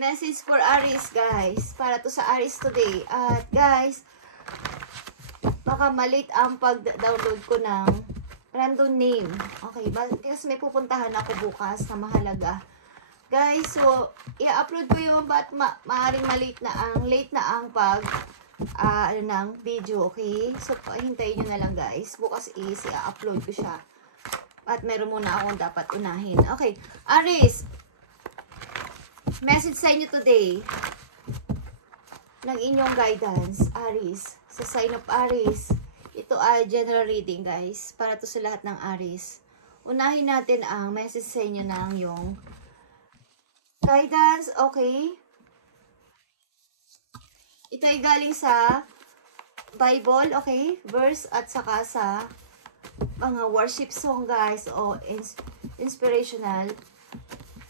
Message for Aries, guys. Para to sa Aries today. At guys, baka malate ang pag-download ko ng random name. Okay, kasi may pupuntahan ako bukas na mahalaga. Guys, so, i-upload ko yung maaring late na ang ng video, okay? So, hintayin nyo na lang, guys. Bukas i-upload ko siya. At meron muna akong dapat unahin. Okay, Aries, message sa inyo today ng inyong guidance, Aries. Sa sign of Aries, ito ay general reading, guys. Para to sa lahat ng Aries. Unahin natin ang message sa inyo ng yung guidance, okay? Ito ay galing sa Bible, okay? Verse at saka sa mga worship song, guys, o inspirational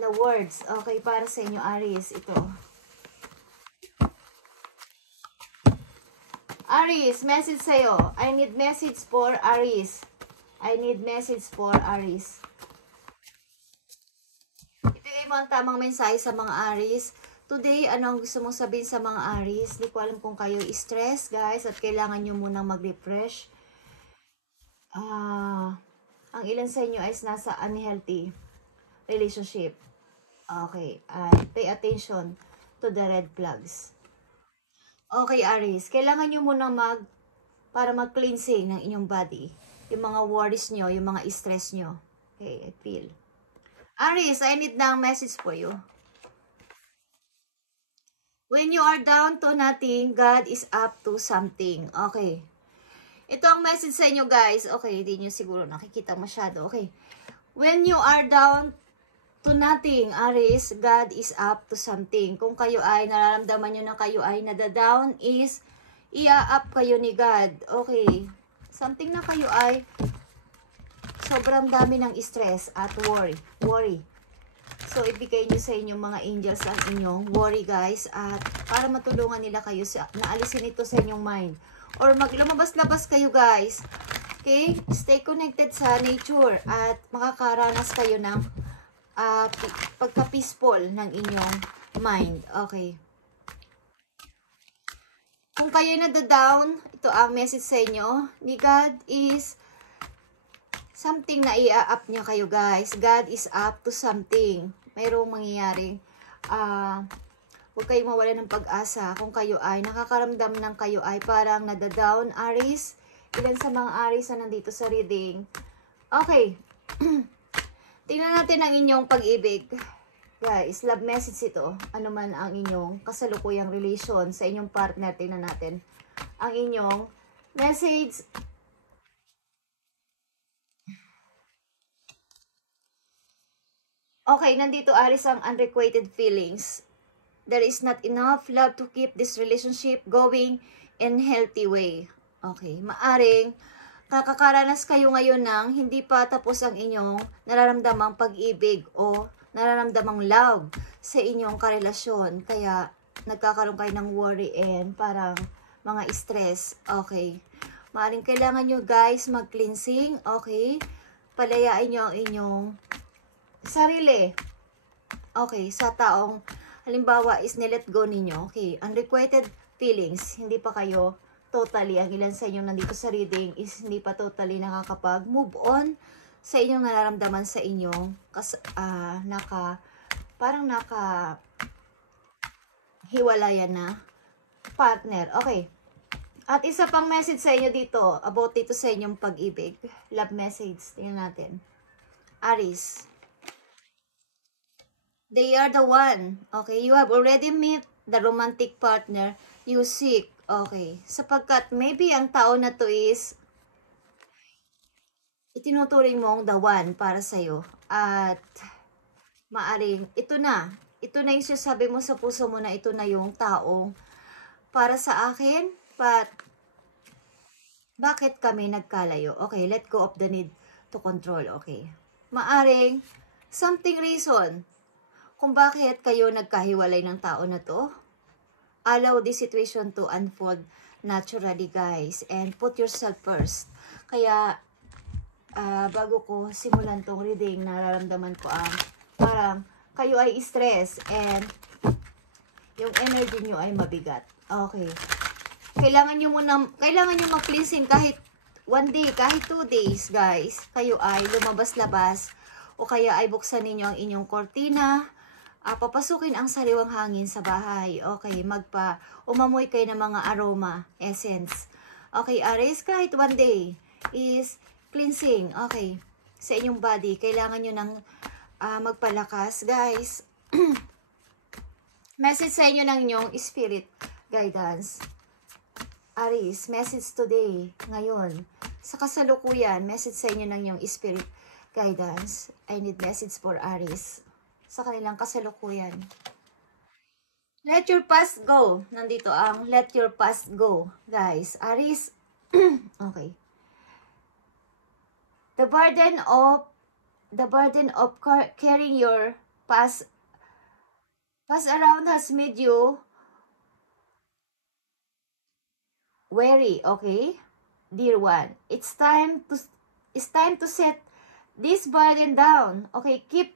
na words. Okay, para sa inyo, Aries, ito. Aries, message sa'yo. I need message for Aries. I need message for Aries. Ibigay mo ang tamang mensahe sa mga Aries. Today, ano ang gusto mong sabihin sa mga Aries? Hindi ko alam kung kayo stress, guys, at kailangan nyo munang mag-refresh. Ang ilan sa inyo ay nasa unhealthy relationship. Okay, pay attention to the red flags. Okay, Aries, kailangan nyo muna para mag-cleansing ng inyong body. Yung mga worries nyo, yung mga stress nyo. Okay, I feel. Aries, I need na message for you. When you are down to nothing, God is up to something. Okay. Ito ang message sa inyo, guys. Okay, hindi nyo siguro nakikita masyado. Okay. When you are down to nothing, Aries, God is up to something. Kung kayo ay nararamdaman nyo na kayo ay nadadown, is ia-up kayo ni God. Okay. Something na kayo ay sobrang dami ng stress at worry. So, ibigay nyo sa inyong mga angels ang inyong worry, guys. At para matulungan nila kayo na alisin ito sa inyong mind. Or lumabas-labas kayo, guys. Okay? Stay connected sa nature. At makakaranas kayo ng pagka-peaceful ng inyong mind. Okay. Kung kayo nadadown, ito ang message sa inyo ni God is something na i-up niya kayo, guys. God is up to something. Mayroong mangyayaring huwag kayong mawala ng pag-asa kung kayo ay nakakaramdam ng kayo ay parang nadadown, Aries. Ilan sa mga Aries na nandito sa reading. Okay. Tingnan natin ang inyong pag-ibig. Guys, love message ito. Ano man ang inyong kasalukuyang relation sa inyong partner. Tingnan natin ang inyong message. Okay, nandito Aries ang unrequited feelings. There is not enough love to keep this relationship going in healthy way. Okay, maaring kakakaranas kayo ngayon ng hindi pa tapos ang inyong nararamdamang pag-ibig o nararamdamang love sa inyong karelasyon. Kaya nagkakaroon kayo ng worry and parang mga stress. Okay, maaring kailangan nyo, guys, mag-cleansing. Okay, palayain nyo ang inyong sarili. Okay, sa taong halimbawa is nilet go ninyo. Okay, unrequited feelings. Hindi pa kayo totally, ang ilan sa inyo nandito sa reading is hindi pa totally nakakapag-move on sa inyong nararamdaman sa inyong hiwalayan na partner. Okay. At isa pang message sa inyo dito about dito sa inyong pag-ibig. Love message. Tingnan natin. Aries. They are the one. Okay, you have already met the romantic partner you seek. Okay, sapagkat maybe ang tao na to is itinuturing mong the one para sa'yo. At maaring ito na yung sasabi mo sa puso mo na ito na yung taong para sa akin. But bakit kami nagkalayo? Okay, let go of the need to control. Okay, maaring something reason kung bakit kayo nagkahiwalay ng tao na to. Allow this situation to unfold naturally, guys. And put yourself first. Kaya, bago ko simulan tong reading, nararamdaman ko parang kayo ay stress and Yung energy nyo ay mabigat. Okay. Kailangan nyo mag-cleansing kahit 1 day, kahit 2 days, guys. Kayo ay lumabas-labas o kaya ay buksan ninyo ang inyong kortina. Papasukin ang sariwang hangin sa bahay. Okay, umamoy kayo ng mga aroma, essence. Okay, Aries, kahit 1 day is cleansing. Okay, sa inyong body, kailangan nyo ng magpalakas, guys. Message sa inyo ng inyong spirit guidance. Aries, message today, ngayon. Sa kasalukuyan, message sa inyo ng inyong spirit guidance. I need message for Aries. Sa kanilang kasalukuyan. Let your past go. Nandito ang let your past go. Guys, Aries. Okay. The burden of carrying your past around has made you weary, okay? Dear one, it's time to set this burden down. Okay, keep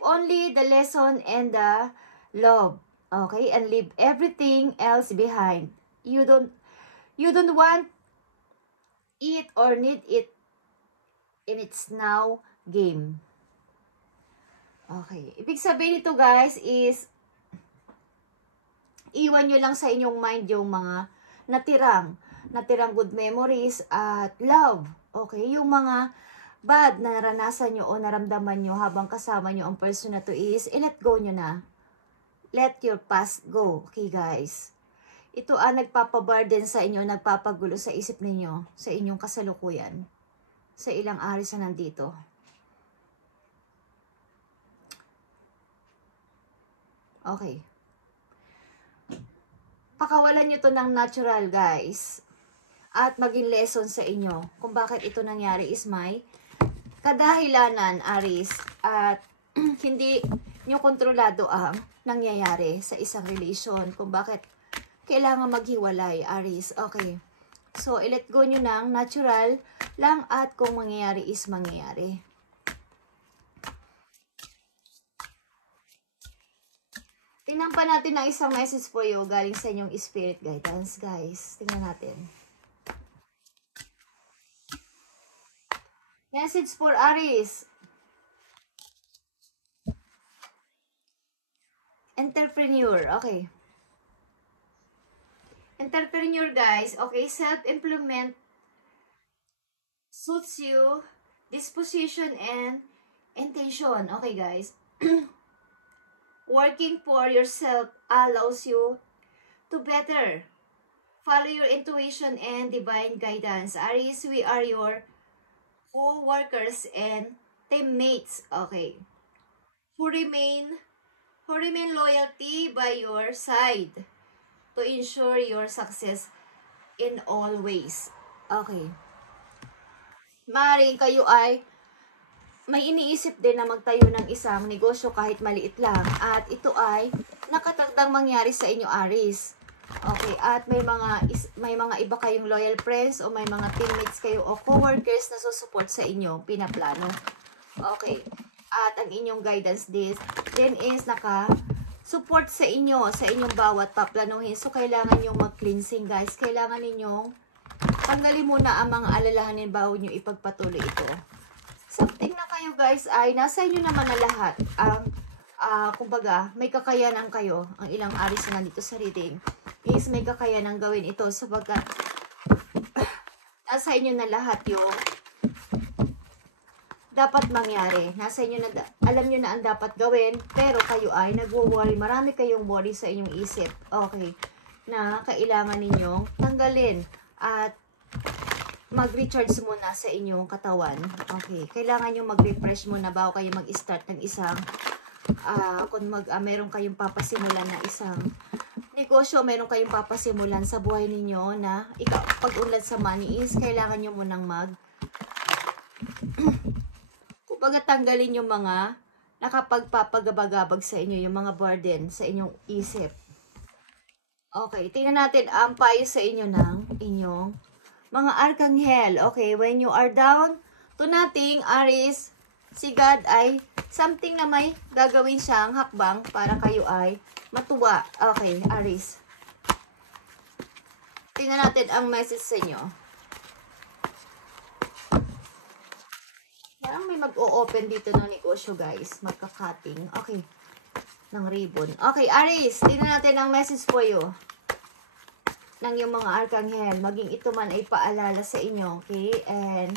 only the lesson and the love, okay? And leave everything else behind. You don't want it or need it in its now game. Okay. Ibig sabihin nito, guys, is iwan nyo lang sa inyong mind yung mga natirang good memories at love. Okay? Yung mga bad na naranasan nyo o naramdaman nyo habang kasama nyo ang person na to is, let go nyo na. Let your past go. Okay, guys? Ito ang nagpapaburden sa inyo, nagpapagulo sa isip ninyo, sa inyong kasalukuyan, sa ilang Aries na nandito. Okay. Pakawalan nyo to ng natural, guys. At maging lesson sa inyo kung bakit ito nangyari is may kadahilanan, Aries. At hindi nyo kontrolado ang nangyayari sa isang relation. Kung bakit kailangan maghiwalay, Aries. Okay. So, i-let go nyo ng natural lang at kung mangyayari is mangyayari. Tingnan pa natin ang isang message for you galing sa inyong spirit guidance, guys. Tingnan natin. Message for Aries. Entrepreneur. Okay. Entrepreneur, guys. Okay. Self-employment suits you, disposition, and intention. Okay, guys. Working for yourself allows you to better follow your intuition and divine guidance. Aries, we are your co-workers and teammates. Okay. Who remain loyalty by your side to ensure your success in all ways. Okay. Maaaring kayo ay may iniisip din na magtayo ng isang negosyo kahit maliit lang. At ito ay nakatagdang mangyari sa inyo, Aries. Okay, at may mga iba kayong loyal friends o may mga teammates kayo o co-workers na susupport sa inyo, pinaplano. Okay, at ang inyong guidance din is naka-support sa inyong bawat paplanuhin. So, kailangan nyo mag-cleansing, guys. Kailangan ninyong tanggalin muna ang mga alalahanin bago nyo ipagpatuloy ito. Something na kayo, guys, ay nasa inyo naman na lahat. Kumbaga, may kakayanan kayo, ang ilang Aries na nandito sa reading, is may kakayanan gawin ito sapagkat nasa inyo na lahat yung dapat mangyari. Nasa inyo na, alam nyo na ang dapat gawin, pero kayo ay nagwo-worry. Marami kayong worry sa inyong isip. Okay. Na kailangan ninyong tanggalin at mag-recharge muna sa inyong katawan. Okay. Kailangan nyo mag-refresh muna bago kayo mag-start ng isang kung meron kayong papasimulan na isang negosyo, meron kayong papasimulan sa buhay ninyo na pag-unlad sa money is kailangan nyo munang kumbaga tanggalin yung mga nakapagpapagabagabag sa inyo, yung mga burden sa inyong isip. Okay, tingnan natin ang payo sa inyo ng inyong mga arkanghel. Okay, when you are down to nothing, Aries, si God ay something na may gagawin siyang hakbang para kayo ay matuwa. Okay, Aries. Tingnan natin ang message sa inyo. Parang may mag-o-open dito ng negosyo, guys. Magka-cutting. Okay. Ng ribbon. Okay, Aries. Tingnan natin ang message for you. Ng yung mga arkanghel. Maging ito man ay paalala sa inyo. Okay? And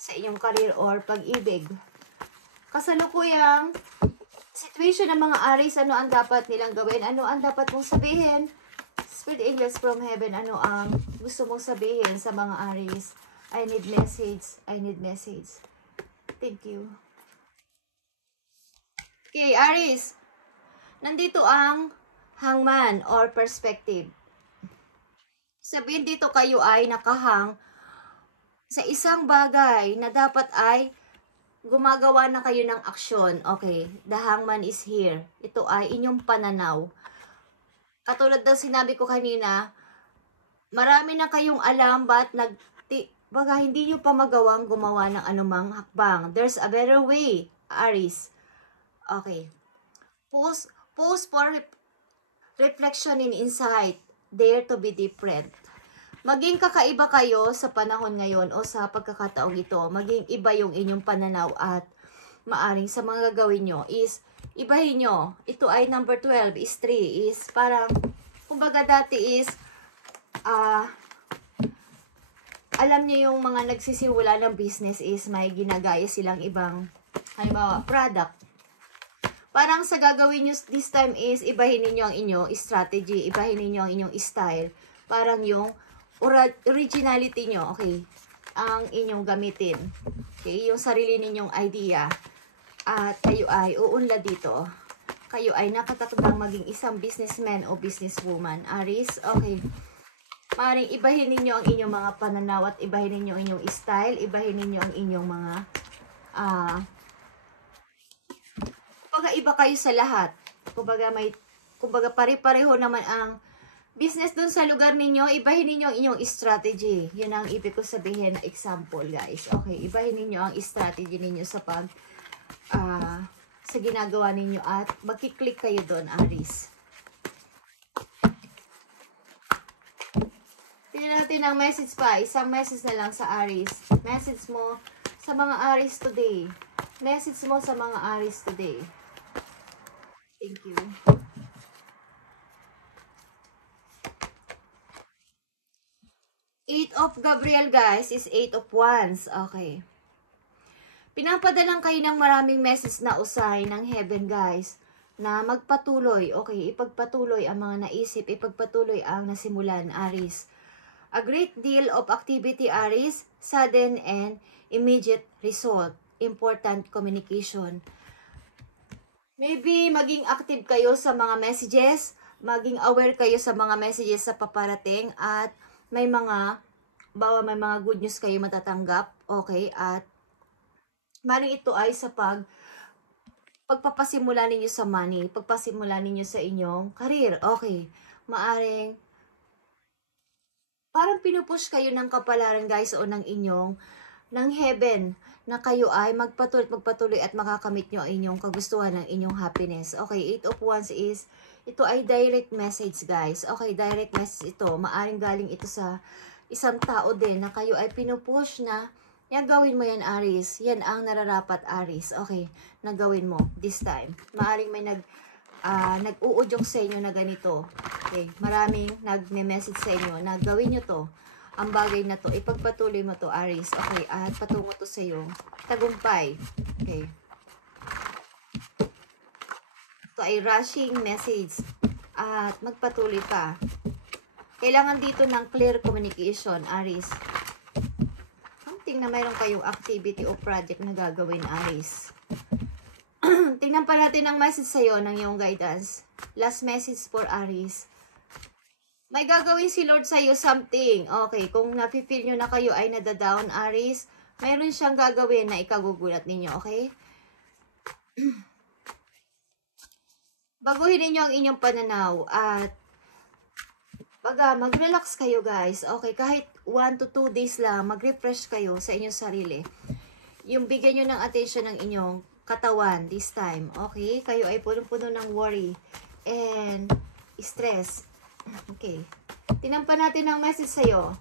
sa inyong career or pag-ibig. Kasalukuyang situation ng mga Aries. Ano ang dapat nilang gawin? Ano ang dapat mong sabihin? Spirit angels from heaven. Ano ang gusto mong sabihin sa mga Aries? I need message. I need message. Thank you. Okay, Aries. Nandito ang hangman or perspective. Sabihin dito kayo ay nakahang sa isang bagay na dapat ay gumagawa na kayo ng aksyon. Okay, the hangman is here. Ito ay inyong pananaw. Katulad ng sinabi ko kanina, marami na kayong alam but baga hindi nyo pa magawang gumawa ng anumang hakbang. There's a better way, Aries. Okay. Pause for reflection and insight. Dare to be different. Maging kakaiba kayo sa panahon ngayon o sa pagkakataong ito. Maging iba yung inyong pananaw at maaring sa mga gagawin nyo is ibahin nyo. Ito ay number 12 is 3 is parang kumbaga dati is alam niyo yung mga nagsisimula ng business is may ginagaya silang ibang halimbawa product. Parang sa gagawin nyo this time is ibahin niyo ang inyong strategy, ibahin niyo ang inyong style. Parang yung originality nyo, okay, ang inyong gamitin. Okay, yung sarili ninyong idea. At kayo ay uunlad dito. Kayo ay nakatakdang maging isang businessman o businesswoman. Aries, okay. Maring ibahin ninyo ang inyong mga pananaw at ibahin ninyo ang inyong style, ibahin ninyo ang inyong mga kumbaga iba kayo sa lahat. Kumbaga pare-pareho naman ang business dun sa lugar ninyo, ibahin ninyo ang inyong strategy. Yun ang ibig ko sabihin na example, guys. Okay, ibahin ninyo ang strategy ninyo sa sa ginagawa ninyo at magkiklik kayo doon, Aries. Tingnan natin ang message pa. Isang message na lang sa Aries. Message mo sa mga Aries today. Message mo sa mga Aries today. Thank you. Eight of Gabriel, guys, is 8 of Wands. Okay. Pinapadalang kayo ng maraming message na usahay ng heaven, guys, na magpatuloy. Okay, ipagpatuloy ang mga naisip, ipagpatuloy ang nasimulan, Aries. A great deal of activity, Aries, sudden and immediate result. Important communication. Maybe maging active kayo sa mga messages, maging aware kayo sa mga messages sa paparating, at may mga good news kayo matatanggap, okay, at maring ito ay sa pagpapasimula ninyo sa money, pagpasimula ninyo sa inyong career, okay, maaring parang pinupush kayo ng kapalaran, guys, o ng heaven, na kayo ay magpatuloy at makakamit nyo ang inyong kagustuhan, ng inyong happiness. Okay, 8 of Wands is, ito ay direct message, guys. Okay, direct message ito. Maaring galing ito sa isang tao din na kayo ay pinupush na, yan, gawin mo yan, Aries. Yan ang nararapat, Aries. Okay, nagawin mo this time. Maaring may nag-uudyok sa inyo na ganito. Okay, maraming nagme-message sa inyo na gawin nyo to. Ang bagay na to, ipagpatuloy mo to, Aries. Okay, at patungo to sa iyo. Tagumpay. Okay. Ito ay rushing message. At magpatuloy pa. Kailangan dito ng clear communication, Aries. Tingnan na mayroon kayong activity o project na gagawin, Aries. Tingnan pa natin ang message sa'yo ng iyong guidance. Last message for Aries. May gagawin si Lord sa'yo something. Okay, kung nafe-feel nyo na kayo ay nadadown, Aries, mayroon siyang gagawin na ikagugulat ninyo, okay? Baguhin ninyo ang inyong pananaw at mag-relax kayo, guys. Okay, kahit 1 to 2 days lang, mag-refresh kayo sa inyong sarili. yung bigyan nyo ng attention ng inyong katawan this time. Okay? Kayo ay punong-puno ng worry and stress. Okay. Tinampan natin ang message sa'yo.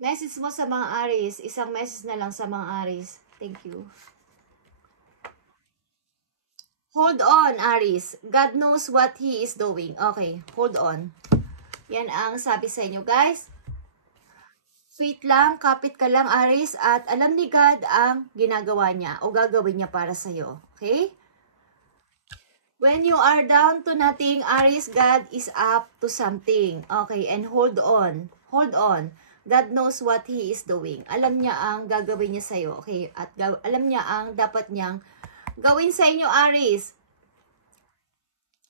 Message mo sa mga Aries. Isang message na lang sa mga Aries. Thank you. Hold on, Aries. God knows what He is doing. Okay, hold on. Yan ang sabi sa inyo, guys. Sweet lang, kapit ka lang, Aries, at alam ni God ang ginagawa niya o gagawin niya para sa'yo. Okay? When you are down to nothing, Aries, God is up to something. Okay, and hold on. Hold on. God knows what He is doing. Alam niya ang gagawin niya sa'yo. Okay? At alam niya ang dapat niyang gawin sa inyo, Aries.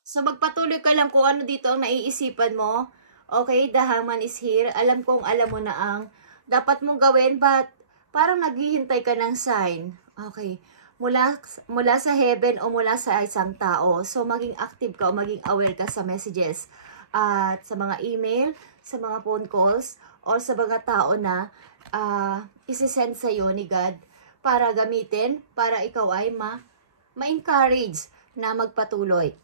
So, magpatuloy ka lang kung ano dito ang naiisipan mo. Okay, the hangman is here. Alam kong alam mo na ang dapat mong gawin, but parang naghihintay ka ng sign. Okay, mula sa heaven o mula sa isang tao. So, maging active ka o maging aware ka sa messages. At sa mga email, sa mga phone calls, or sa mga tao na isi-send sa'yo ni God para gamitin, para ikaw ay ma-encourage na magpatuloy.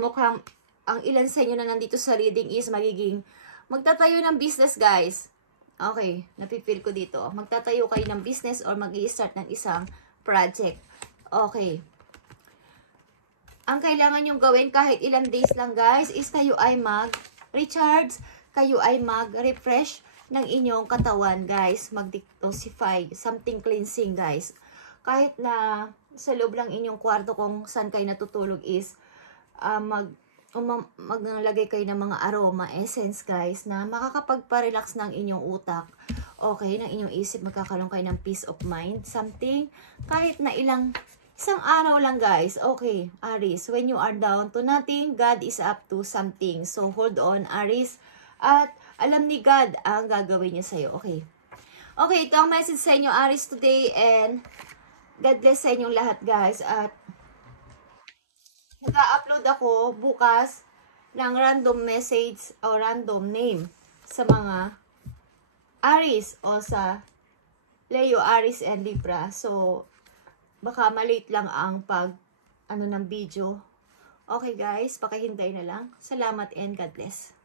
Mukhang ang ilan sa inyo na nandito sa reading is magtatayo ng business, guys. Okay, napipil ko dito. Magtatayo kayo ng business or mag-i-start ng isang project. Okay. Ang kailangan nyong gawin kahit ilang days lang, guys, is kayo ay mag-recharge, kayo ay mag-refresh ng inyong katawan, guys. Mag-detoxify, something cleansing, guys. Kahit na sa loob lang inyong kwarto kung saan kayo natutulog is maglagay kayo ng mga aroma, essence, guys, na makakapagpa-relax ng inyong utak. Okay, ng inyong isip, magkakaroon kayo ng peace of mind, something. Kahit na isang araw lang, guys. Okay, Aries, when you are down to nothing, God is up to something. So, hold on, Aries. At alam ni God ang gagawin niya sa'yo. Okay. Okay, ito ang message sa inyo, Aries, today. And God bless sa inyong lahat, guys. At nag-upload ako bukas ng random message o random name sa mga Aries o sa Leo, Aries, and Libra. So, baka malate lang ang ng video. Okay, guys, pakihintay na lang. Salamat and God bless.